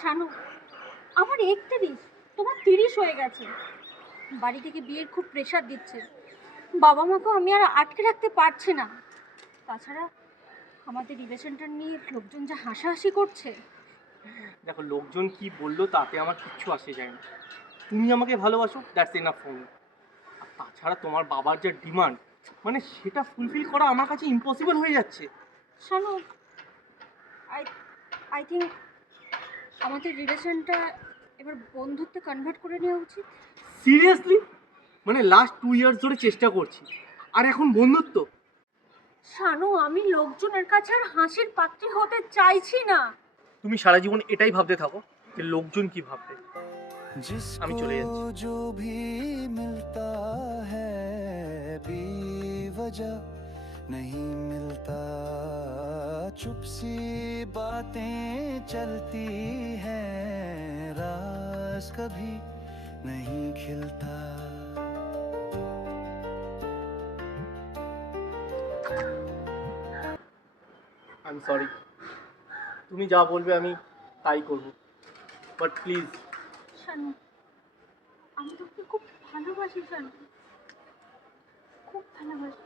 শানু, আমার ৩১, তোমার ৩০ হয়ে গেছে। বাড়ি থেকে বিয়ের খুব প্রেশার দিচ্ছে। বাবা মাকেও আমি আর আটকে রাখতে পারছি না। তাছাড়া আমাদের রিলেশনটা নিয়ে লোকজন যা হাসাহাসি করছে। দেখো, লোকজন কি বললো তাতে আমার কিচ্ছু আসে যায় না। তুমি আমাকে ভালোবাসো, দ্যাটস এনাফ ফর মি। আর তাছাড়া তোমার বাবার যা ডিমান্ড, মানে সেটা ফুলফিল করা আমার কাছে ইম্পসিবল হয়ে যাচ্ছে। শানু, আই আই থিঙ্ক আমাদের রিলেশনটা এবার বন্ধুত্বে কনভার্ট করে নেওয়া উচিত। সিরিয়াসলি? মানে লাস্ট 2 ইয়ার্স ধরে চেষ্টা করছি, আর এখন বন্ধুত্ব? শানু, আমি লোকজনের কাছে আর হাসির পাত্রী হতে চাইছি না। তুমি সারা জীবন এটাই ভাবতে থাকো যে লোকজন কি ভাববে। আমি চলে যাচ্ছি। जो भी मिलता है बेवजह नहीं मिलता, चुप सी बातें चलती हैं, राज कभी नहीं खिलता। আই এম সরি, তুমি যা বলবে আমি তাই করব, বাট প্লিজ। শানু, আমি তোকে খুব ভালোবাসি শানু, খুব ভালোবাসি।